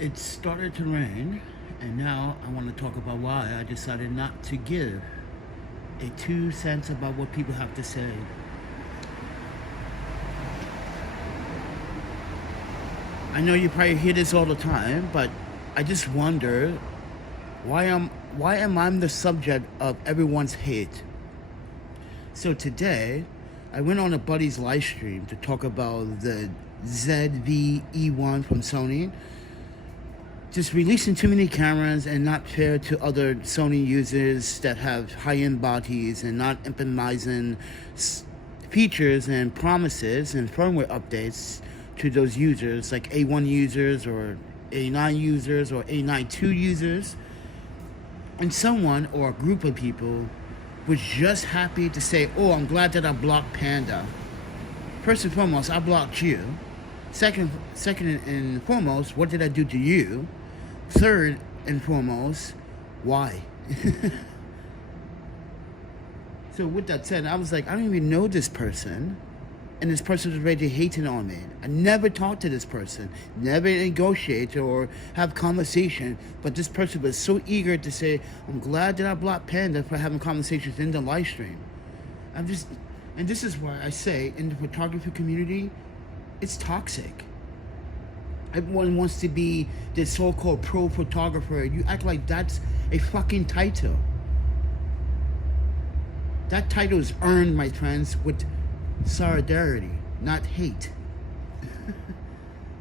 It started to rain, and now I want to talk about why I decided not to give a 2 cents about what people have to say. I know you probably hear this all the time, but I just wonder why am I the subject of everyone's hate? So today, I went on a buddy's live stream to talk about the ZV-E1 from Sony. Just releasing too many cameras and not fair to other Sony users that have high-end bodies and not implementing features and promises and firmware updates to those users, like A1 users or A9 users or A92 users. And someone or a group of people was just happy to say, oh, I'm glad that I blocked Panda. First and foremost, I blocked you. Second and foremost, what did I do to you? Third and foremost, why? So with that said, I was like, I don't even know this person, and this person was already hating on me. I never talked to this person, never negotiate or have conversation, but this person was so eager to say, I'm glad that I blocked Panda for having conversations in the live stream. And this is why I say, in the photography community, it's toxic. Everyone wants to be the so-called pro photographer. You act like that's a fucking title. That title is earned, my friends, with solidarity, not hate.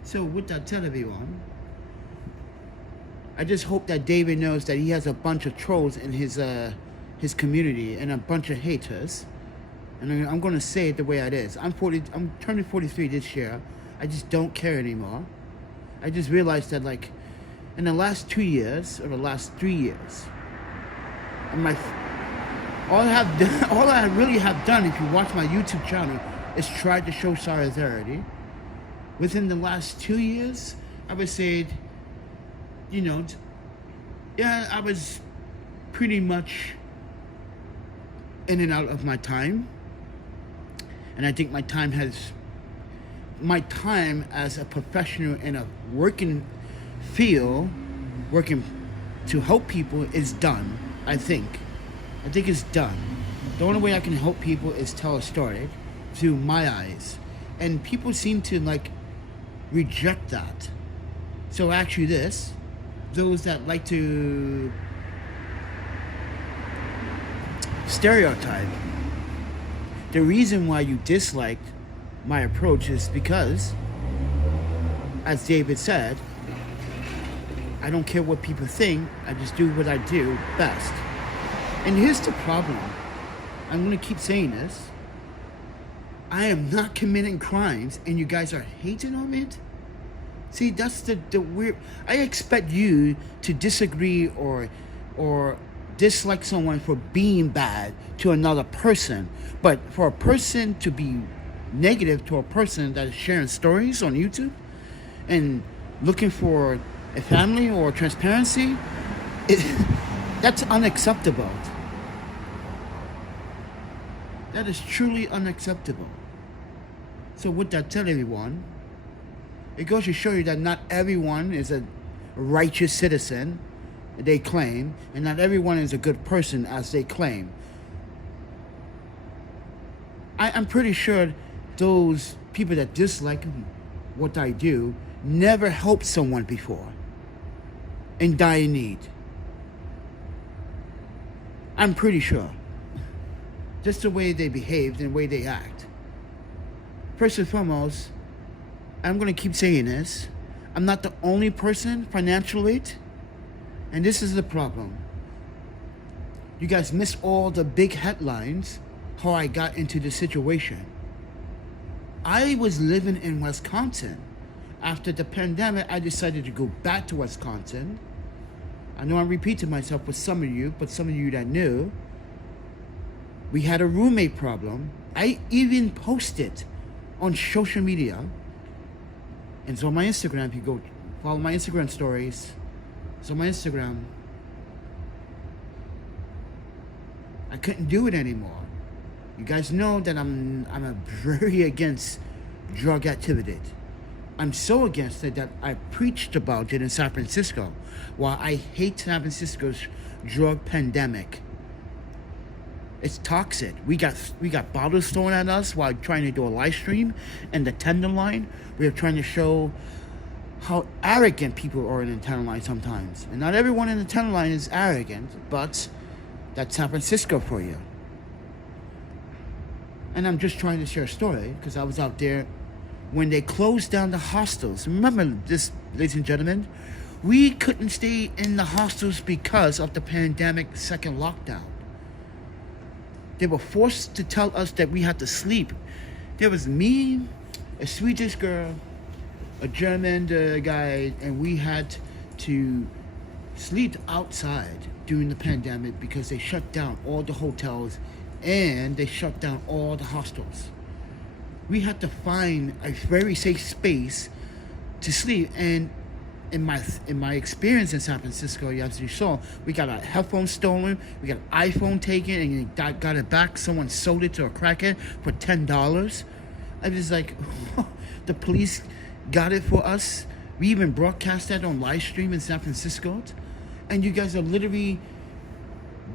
So with that said, everyone, I just hope that David knows that he has a bunch of trolls in his community and a bunch of haters. And I'm gonna say it the way it is. I'm turning 43 this year. I just don't care anymore. I just realized that, like, in the last 2 years or the last 3 years, all I really have done, if you watch my YouTube channel, is try to show solidarity. Within the last 2 years, I would say, yeah, I was pretty much in and out of my time. And I think my time as a professional in a working field, working to help people, is done. I think it's done. The only way I can help people is tell a story through my eyes. And people seem to reject that. So actually those that like to stereotype, the reason why you disliked my approach is because, as David said, I don't care what people think, I just do what I do best. And here's the problem. I'm going to keep saying this. I am not committing crimes, and you guys are hating on it? See, that's the weird... I expect you to disagree or dislike someone for being bad to another person. But for a person to be negative to a person that is sharing stories on YouTube and looking for a family or transparency, that's unacceptable. That is truly unacceptable. So with that said, everyone, it goes to show you that not everyone is a righteous citizen, they claim, and not everyone is a good person, as they claim. I'm pretty sure those people that dislike what I do never helped someone before in dire need. I'm pretty sure. Just the way they behave and the way they act. First and foremost, I'm going to keep saying this. I'm not the only person financially, and this is the problem. You guys miss all the big headlines, how I got into this situation. I was living in Wisconsin. After the pandemic, I decided to go back to Wisconsin. I know I'm repeating myself with some of you, but some of you that knew, we had a roommate problem. I even posted on social media, and so on my Instagram, if you go follow my Instagram stories, so my Instagram, I couldn't do it anymore. You guys know that I'm very against drug activity. I'm so against it that I preached about it in San Francisco. While I hate San Francisco's drug pandemic, it's toxic. We got bottles thrown at us while trying to do a live stream, and the Tenderloin. We are trying to show how arrogant people are in the Tenderloin sometimes. And not everyone in the Tenderloin is arrogant, but that's San Francisco for you. And I'm just trying to share a story because I was out there when they closed down the hostels. Remember this, ladies and gentlemen? We couldn't stay in the hostels because of the pandemic second lockdown. They were forced to tell us that we had to sleep. There was me, a Swedish girl, a German guy, and we had to sleep outside during the pandemic because they shut down all the hotels and they shut down all the hostels. We had to find a very safe space to sleep, and in my experience in San Francisco, as you saw, we got our headphones stolen, we got an iPhone taken, and got it back. Someone sold it to a crackhead for $10. I was like, the police got it for us. We even broadcast that on live stream in San Francisco, and you guys are literally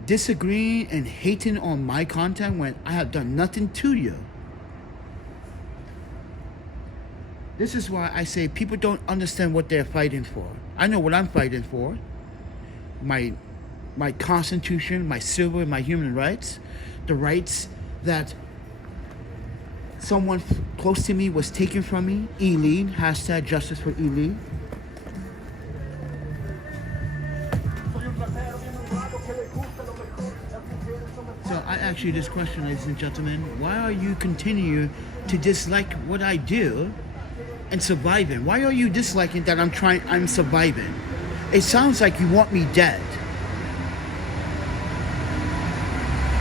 disagreeing and hating on my content when I have done nothing to you. This is why I say people don't understand what they're fighting for. I know what I'm fighting for. My constitution, my civil and my human rights. The rights that someone close to me was taken from me. Eileen, hashtag justice for Eileen. So I ask you this question, ladies and gentlemen. Why are you continue to dislike what I do and surviving? Why are you disliking that I'm surviving? It sounds like you want me dead.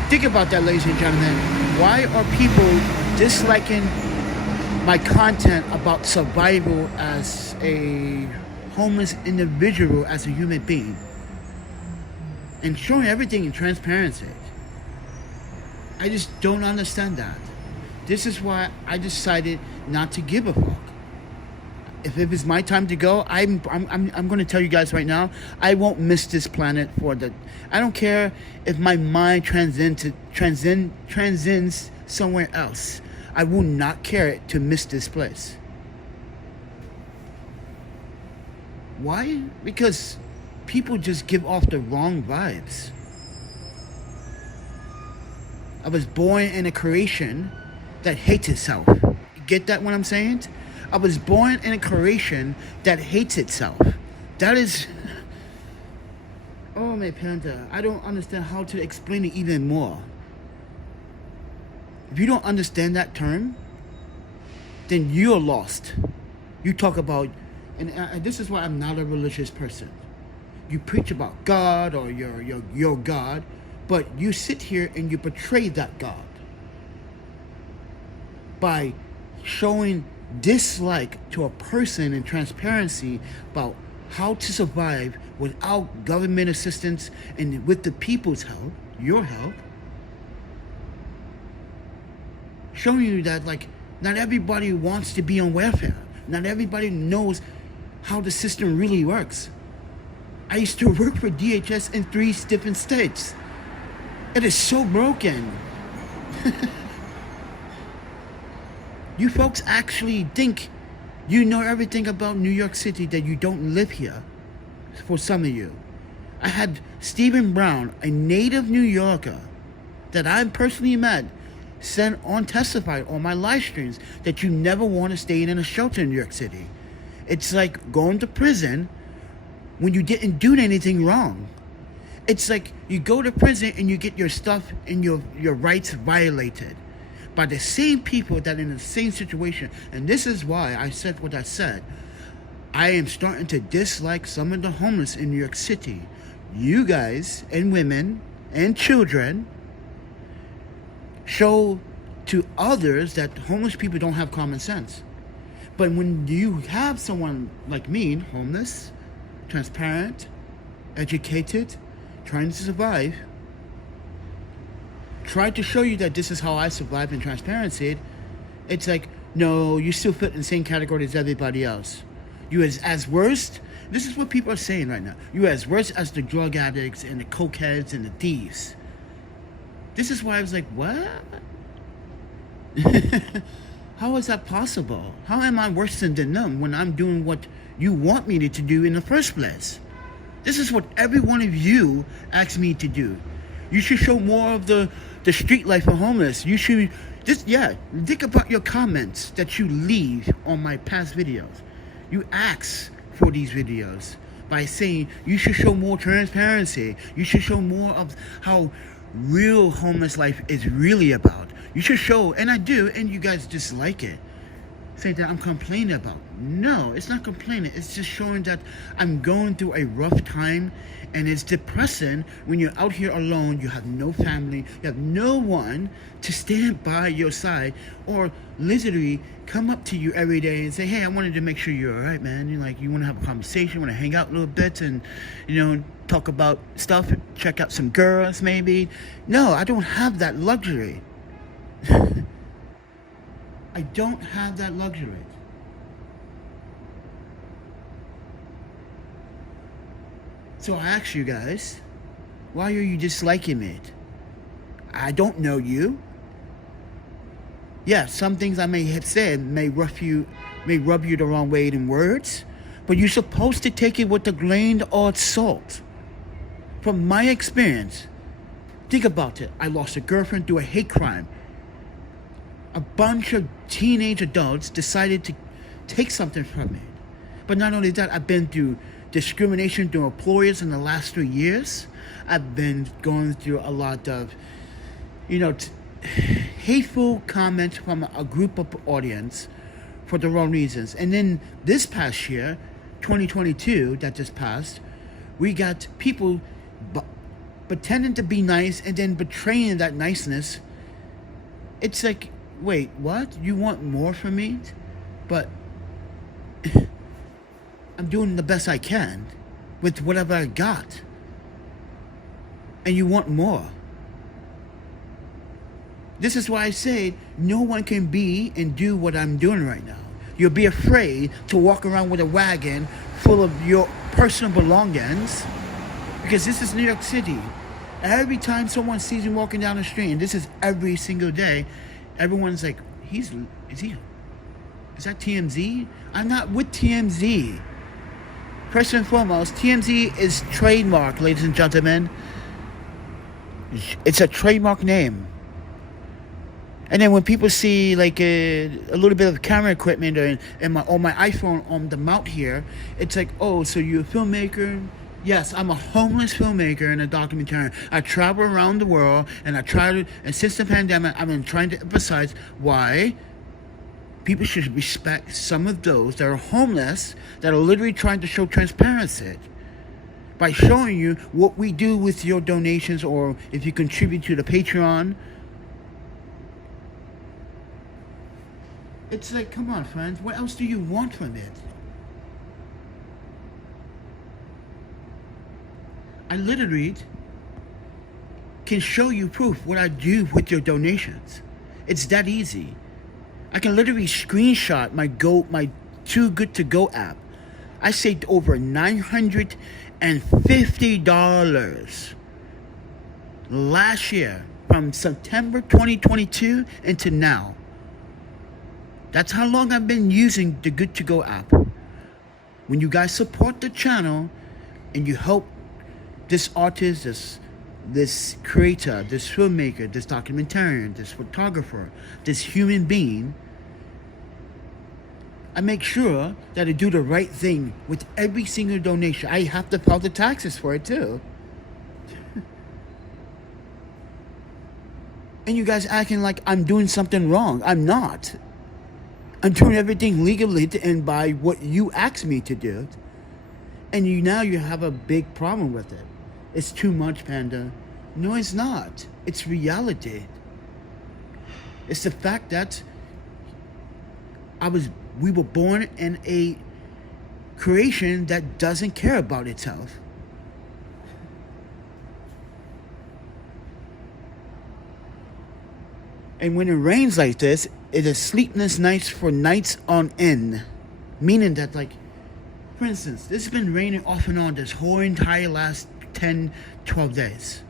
Think about that, ladies and gentlemen. Why are people disliking my content about survival as a homeless individual, as a human being, and showing everything in transparency? I just don't understand that. This is why I decided not to give a fuck. If it was my time to go, I'm going to tell you guys right now, I won't miss this planet for the. I don't care if my mind transcends somewhere else. I will not care to miss this place. Why? Because people just give off the wrong vibes. I was born in a creation that hates itself. Get that what I'm saying? I was born in a creation that hates itself. That is... Oh, my panda. I don't understand how to explain it even more. If you don't understand that term, then you're lost. You talk about... And this is why I'm not a religious person. You preach about God or your God, but you sit here and you portray that God by showing dislike to a person and transparency about how to survive without government assistance and with the people's help, your help. Showing you that, like, not everybody wants to be on welfare. Not everybody knows how the system really works. I used to work for DHS in 3 different states. It is so broken. You folks actually think you know everything about New York City that you don't live here. For some of you. I had Stephen Brown, a native New Yorker that I personally met, testified on my live streams that you never want to stay in a shelter in New York City. It's like going to prison when you didn't do anything wrong. It's like you go to prison and you get your stuff and your rights violated by the same people that are in the same situation. And this is why I said what I said. I am starting to dislike some of the homeless in New York City. You guys and women and children show to others that homeless people don't have common sense. But when you have someone like me, homeless, transparent, educated, trying to survive, try to show you that this is how I survive in transparency, it's like, No, you still fit in the same category as everybody else. You as worst. This is what people are saying right now. You as worse as the drug addicts and the cokeheads and the thieves. This is why I was like, what? How is that possible? How am I worse than them when I'm doing what you want me to do in the first place? This is what every one of you asked me to do. You should show more of the street life for homeless. You should think about your comments that you leave on my past videos. You ask for these videos by saying you should show more transparency. You should show more of how real homeless life is really about. You should show, and I do, and you guys dislike it. Say that I'm complaining about. No, it's not complaining. It's just showing that I'm going through a rough time, and it's depressing when you're out here alone. You have no family. You have no one to stand by your side or literally come up to you every day and say, hey, I wanted to make sure you're all right, man. You want to have a conversation, want to hang out a little bit and, talk about stuff, check out some girls maybe. No, I don't have that luxury. I don't have that luxury. So I ask you guys, why are you disliking it? I don't know you. Yeah, some things I may have said may rub you the wrong way in words, but you're supposed to take it with a grain of salt. From my experience, think about it. I lost a girlfriend through a hate crime. A bunch of teenage adults decided to take something from me. But not only that, I've been through discrimination through employers in the last 3 years. I've been going through a lot of, hateful comments from a group of audience for the wrong reasons. And then this past year, 2022, that just passed, we got people pretending to be nice and then betraying that niceness. It's like, wait, what? You want more from me? But I'm doing the best I can with whatever I got. And you want more. This is why I say no one can be and do what I'm doing right now. You'll be afraid to walk around with a wagon full of your personal belongings because this is New York City. Every time someone sees me walking down the street, and this is every single day, everyone's like, is that TMZ? I'm not with TMZ. First and foremost, TMZ is trademark, ladies and gentlemen. It's a trademark name. And then when people see like a little bit of camera equipment on my iPhone on the mount here, it's like, oh, so you're a filmmaker? Yes, I'm a homeless filmmaker and a documentarian. I travel around the world and and since the pandemic, I've been trying to emphasize why people should respect some of those that are homeless, that are literally trying to show transparency by showing you what we do with your donations, or if you contribute to the Patreon. It's like, come on, friends, what else do you want from it? I literally can show you proof what I do with your donations. It's that easy. I can literally screenshot my Too Good To Go app. I saved over $950 last year from September 2022 into now. That's how long I've been using the Good To Go app. When you guys support the channel and you help this artist, this creator, this filmmaker, this documentarian, this photographer, this human being, I make sure that I do the right thing with every single donation. I have to file the taxes for it too. And you guys acting like I'm doing something wrong. I'm not. I'm doing everything legally and by what you asked me to do. And now you have a big problem with it. It's too much, Panda. No, it's not. It's reality. It's the fact that we were born in a creation that doesn't care about itself. And when it rains like this, it is sleepless nights for nights on end. Meaning that, like, for instance, this has been raining off and on this whole entire last 10, 12 days.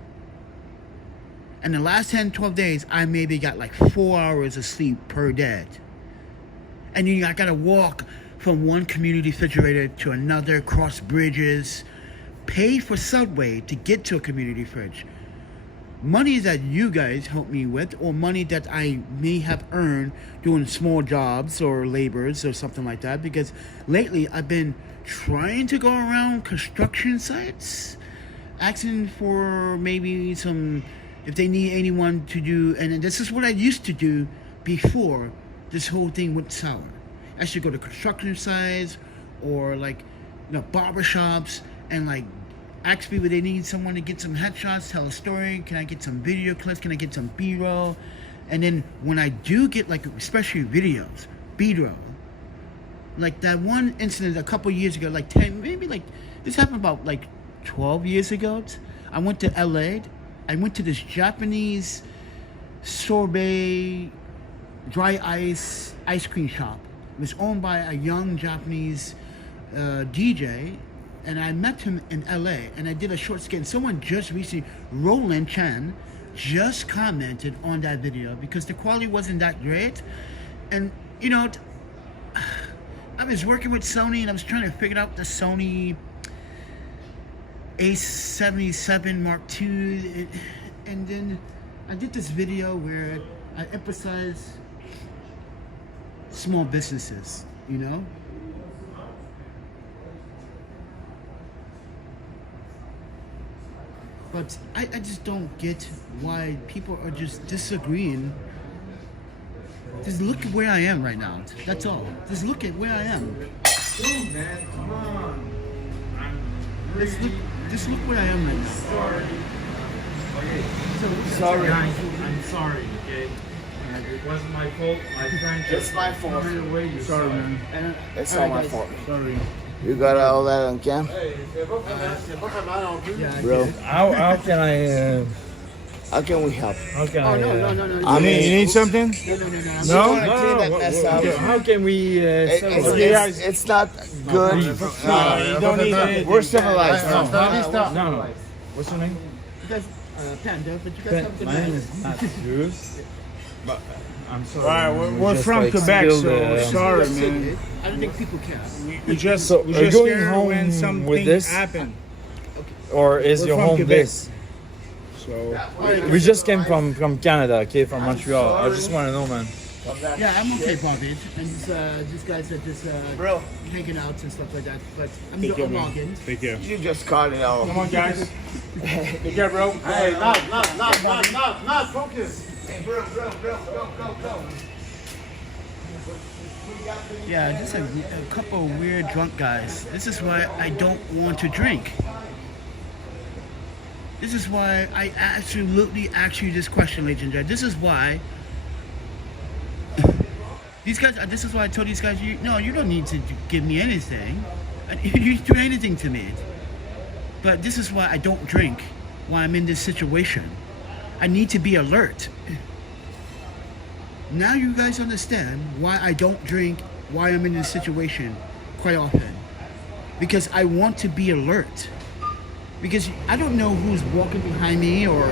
And the last 10, 12 days, I maybe got like 4 hours of sleep per day. And then I gotta walk from one community refrigerator to another, cross bridges, pay for subway to get to a community fridge. Money that you guys help me with, or money that I may have earned doing small jobs or labors or something like that, because lately I've been trying to go around construction sites asking for maybe some, if they need anyone to do, and this is what I used to do before this whole thing went sour. I should go to construction sites or like, barber shops and like ask people they need someone to get some headshots, tell a story. Can I get some video clips? Can I get some B-roll? And then when I do get like, especially videos, B-roll, like that one incident a couple years ago, like 10, maybe like, this happened about like 12 years ago. I went to LA. I went to this Japanese sorbet dry ice cream shop. It was owned by a young Japanese DJ. And I met him in LA, and I did a short skit. Someone just recently, Roland Chan, just commented on that video because the quality wasn't that great. And, I was working with Sony, and I was trying to figure out the Sony A77 Mark II. And then I did this video where I emphasize small businesses, But I just don't get why people are just disagreeing. Just look at where I am right now. That's all. Just look at where I am. Dude, man, come on. Just look where I am right now. Sorry. Okay. Sorry. I'm sorry, okay? It wasn't my fault. My friend just It's my fault. away. Sorry, man. It's all my fault. Sorry. You got all that on cam? Yeah, Bro, How can I? how can we help? How can Oh I? no. I mean, you need something? No. No. wanna clean that mess up. Okay, how can we? It's not good. You don't need it. We're civilized. No. What's your name? You guys, Panda, but you guys have a good My name night. is not Bruce. But I'm sorry. Alright, we're Just from like Quebec, still so the- sorry, man. I don't think people care. We just So, we are you just going here home when something with this? happened. Or is We're your from home Quebec. this? So We just came from Canada, okay, from Montreal. I just want to know, man. Yeah, I'm okay, Bobby. And these guys are just Bro, hanging out and stuff like that. But I'm take care, I'm man. logging. Take care. you just called it all. Come on, guys. Take care, bro. Hey, not focus. Hey, bro, go. Yeah, just a couple of weird drunk guys. This is why I don't want to drink. This is why I absolutely ask you this question, ladies and gentlemen. This is why these guys. This is why I told these guys, you don't need to give me anything. You do anything to me. But this is why I don't drink while I'm in this situation. I need to be alert. Now you guys understand why I don't drink, why I'm in this situation quite often. Because I want to be alert. Because I don't know who's walking behind me or...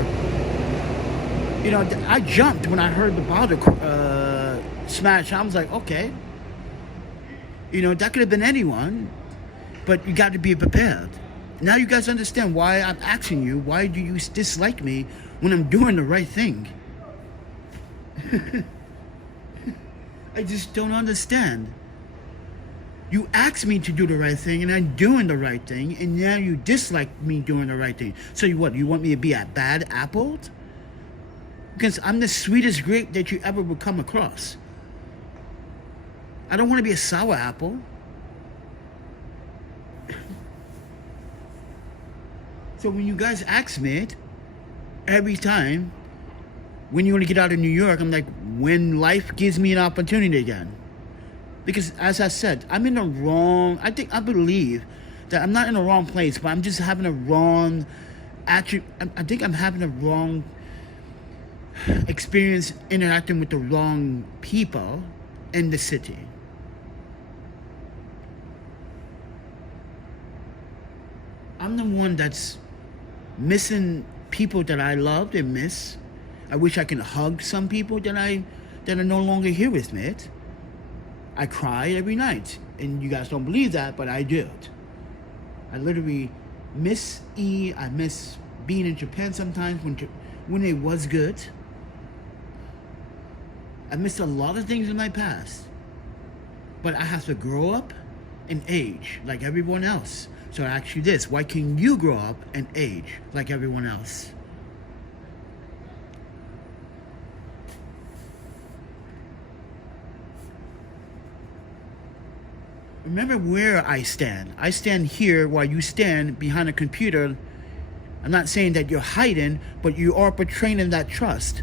I jumped when I heard the bottle smash. I was like, okay. That could have been anyone. But you got to be prepared. Now you guys understand why I'm asking you, why do you dislike me when I'm doing the right thing? I just don't understand. You asked me to do the right thing, and I'm doing the right thing, and now you dislike me doing the right thing. So you want me to be a bad apple? Because I'm the sweetest grape that you ever will come across. I don't want to be a sour apple. So when you guys ask me every time, when you want to get out of New York, I'm like, when life gives me an opportunity again. Because as I said, I'm in the wrong, I believe that I'm not in the wrong place, but I'm just having a wrong, I think I'm having a wrong experience interacting with the wrong people in the city. I'm the one that's missing people that I loved and miss. I wish I could hug some people that are no longer here with me. I cry every night, and you guys don't believe that, but I do it. I literally miss E. I miss being in Japan sometimes when it was good. I missed a lot of things in my past, but I have to grow up and age like everyone else. So I ask you this: why can you grow up and age like everyone else? Remember where I stand. I stand here while you stand behind a computer. I'm not saying that you're hiding, but you are portraying that trust.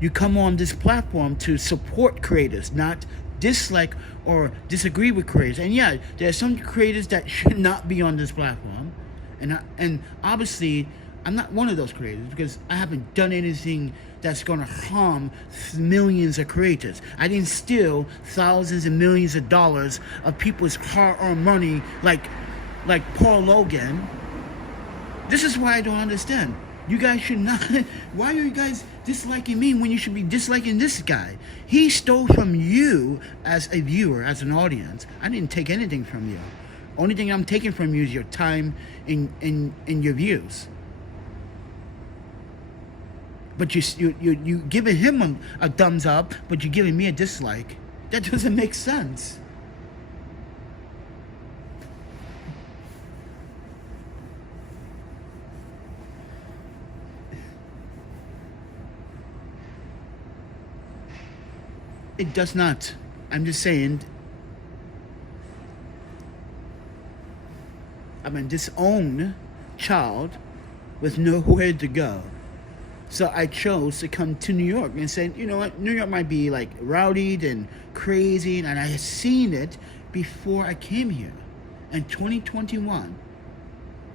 You come on this platform to support creators, not dislike or disagree with creators. And yeah, there are some creators that should not be on this platform. And obviously, I'm not one of those creators because I haven't done anything that's going to harm millions of creators. I didn't steal thousands and millions of dollars of people's hard-earned money like Paul Logan. This is why I don't understand. You guys should not. Why are you guys disliking me when you should be disliking this guy? He stole from you as a viewer, as an audience. I didn't take anything from you. Only thing I'm taking from you is your time and your views. But you giving him a thumbs up, but you're giving me a dislike. That doesn't make sense. It does not. I'm just saying, I'm a disowned child with nowhere to go. So I chose to come to New York and say, you know what, New York might be like rowdy and crazy, and I had seen it before I came here in 2021.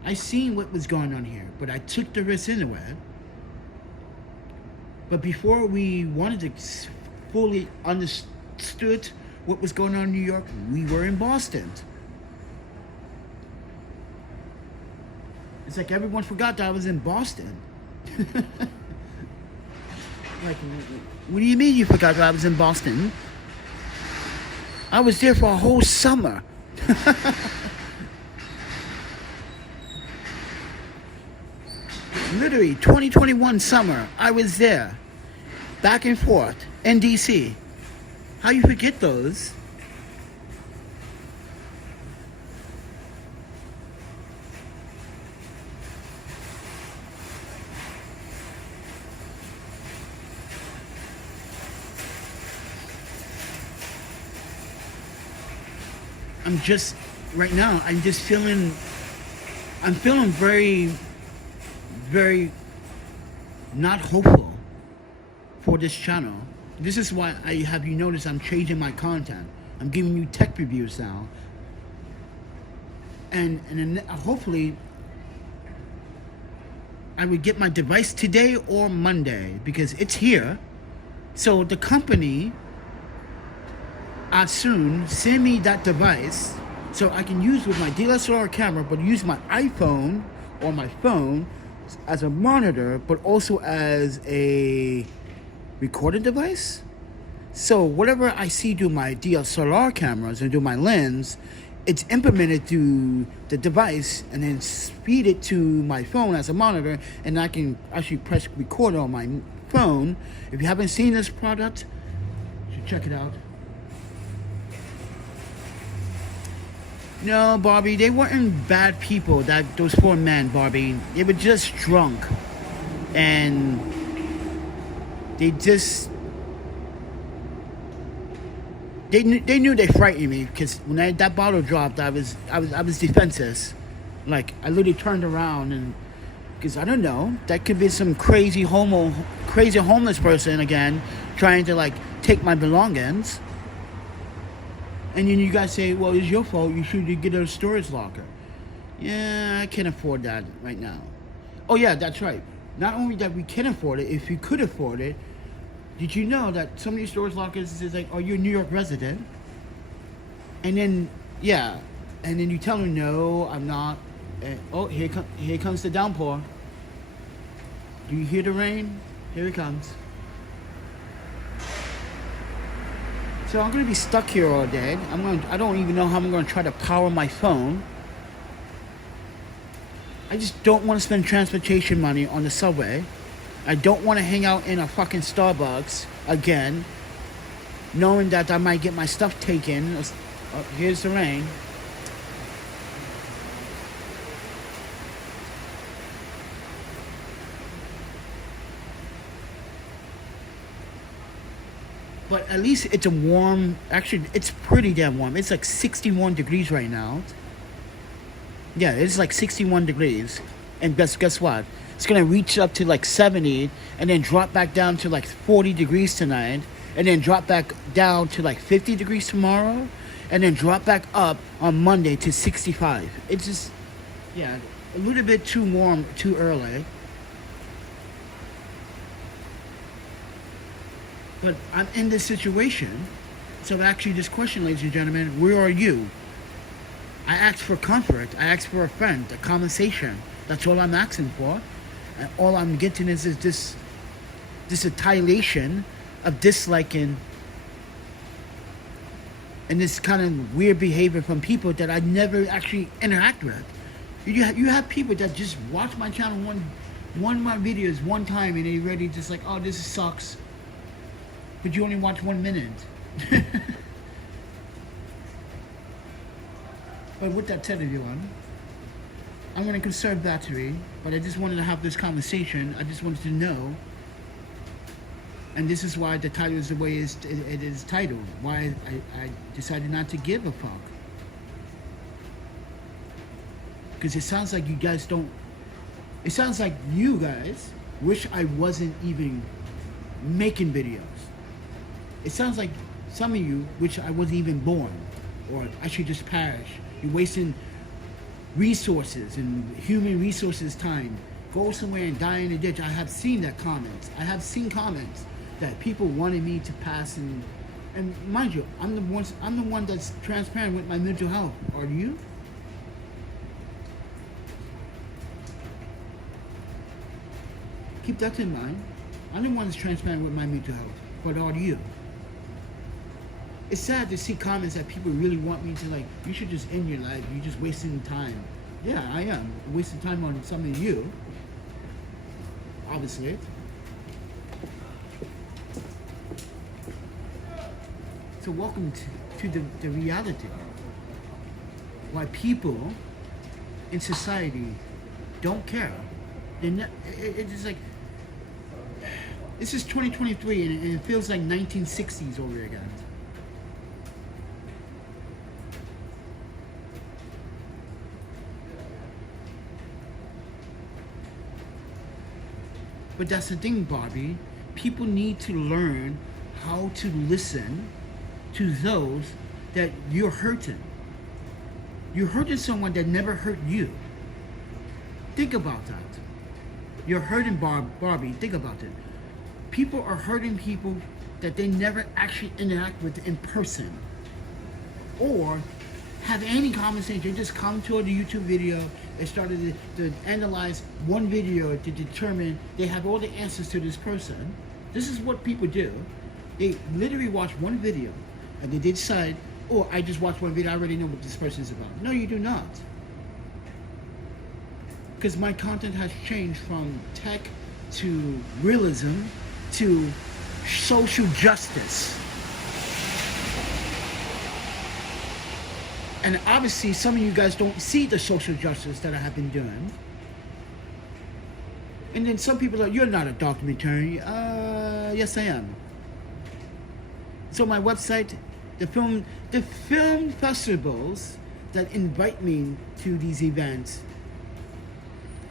I seen what was going on here, but I took the risk anyway. But before we wanted to fully understood what was going on in New York, we were in Boston. It's like everyone forgot that I was in Boston. Like, what do you mean you forgot that I was in Boston? I was there for a whole summer. Literally, 2021 summer, I was there. Back and forth, in DC. How you forget those? I'm feeling very, very not hopeful for this channel. This is why I have you notice I'm changing my content. I'm giving you tech reviews now. And then hopefully I would get my device today or Monday because it's here. So the company soon send me that device so I can use with my DSLR camera, but use my iPhone or my phone as a monitor, but also as a recording device. So whatever I see through my DSLR cameras and through my lens, it's implemented through the device and then feed it to my phone as a monitor, and I can actually press record on my phone. If you haven't seen this product, you should check it out. No, Barbie, they weren't bad people, those four men, Barbie. They were just drunk. And they knew they frightened me because when that bottle dropped, I was defenseless. Like, I literally turned around and, because I don't know, that could be some crazy homeless person again trying to like take my belongings. And then you guys say, well, it's your fault. You should get a storage locker. Yeah, I can't afford that right now. Oh, yeah, that's right. not only that we can afford it, if you could afford it, did you know that some of these stores lockers is like, are you a New York resident? And then, yeah, and then you tell them, no, I'm not. And, oh, here comes the downpour. Do you hear the rain? Here it comes. So I'm gonna be stuck here all day. I don't even know how I'm gonna try to power my phone. I just don't want to spend transportation money on the subway. I don't want to hang out in a fucking Starbucks again, knowing that I might get my stuff taken. Oh, here's the rain. But at least it's a warm, actually it's pretty damn warm. It's like 61 degrees right now. Yeah, it's like 61 degrees. And guess what? It's gonna reach up to like 70 and then drop back down to like 40 degrees tonight. And then drop back down to like 50 degrees tomorrow. And then drop back up on Monday to 65. It's just, yeah, a little bit too warm too early. But I'm in this situation. So actually this question, ladies and gentlemen, where are you? I asked for comfort. I asked for a friend, a conversation. That's all I'm asking for. And all I'm getting is this retaliation of disliking and this kind of weird behavior from people that I never actually interact with. You have people that just watch my channel one of my videos one time and they already just like, oh, this sucks. But you only watch 1 minute. But with that said, everyone, I'm going to conserve battery, but I just wanted to have this conversation. I just wanted to know, and this is why the title is the way it is titled, why I decided not to give a fuck. Because it sounds like you guys don't, it sounds like you guys wish I wasn't even making videos. It sounds like some of you wish I wasn't even born, or I should just perish. You're wasting resources and human resources time. Go somewhere and die in a ditch. I have seen that comments. I have seen comments that people wanted me to pass and mind you, I'm the one that's transparent with my mental health. Are you? Keep that in mind. I'm the one that's transparent with my mental health. But are you? It's sad to see comments that people really want me to like, you should just end your life. You're just wasting time. Yeah, I am. Wasting time on some of you. Obviously. So welcome to the reality. Why people in society don't care. It's just like, this is 2023 and it feels like 1960s over again. But that's the thing, Bobby. People need to learn how to listen to those that you're hurting. You're hurting someone that never hurt you. Think about that. You're hurting Barbie. Think about it. People are hurting people that they never actually interact with in person. Or have any conversation. They just come to the YouTube video. They started to analyze one video to determine they have all the answers to this person. This is what people do. They literally watch one video and they decide, oh, I just watched one video, I already know what this person is about. No, you do not. Because my content has changed from tech to realism to social justice. And obviously, some of you guys don't see the social justice that I have been doing. And then some people are, you're not a documentary. Yes, I am. So my website, the film festivals that invite me to these events,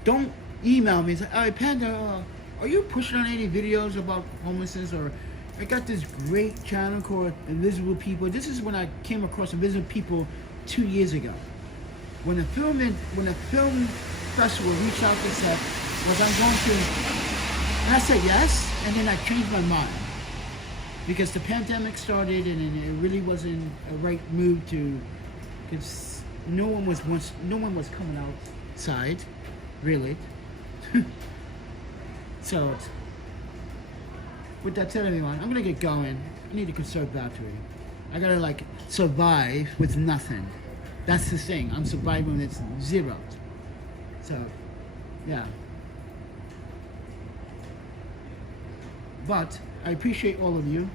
don't email me and say, "Hey, Panda, are you pushing on any videos about homelessness?" Or, I got this great channel called Invisible People. This is when I came across Invisible People 2 years ago. When a film festival reached out and said, was I'm going to, and I said yes, and then I changed my mind because the pandemic started and it really wasn't a right move to, because no one was coming outside, really. So, with that said, everyone, I'm gonna get going. I need to conserve battery. I gotta like survive with nothing. That's the thing. I'm surviving when it's zero. So, yeah. But I appreciate all of you.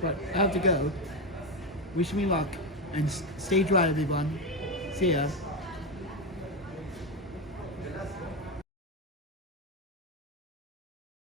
But I have to go. Wish me luck and stay dry, everyone. See ya.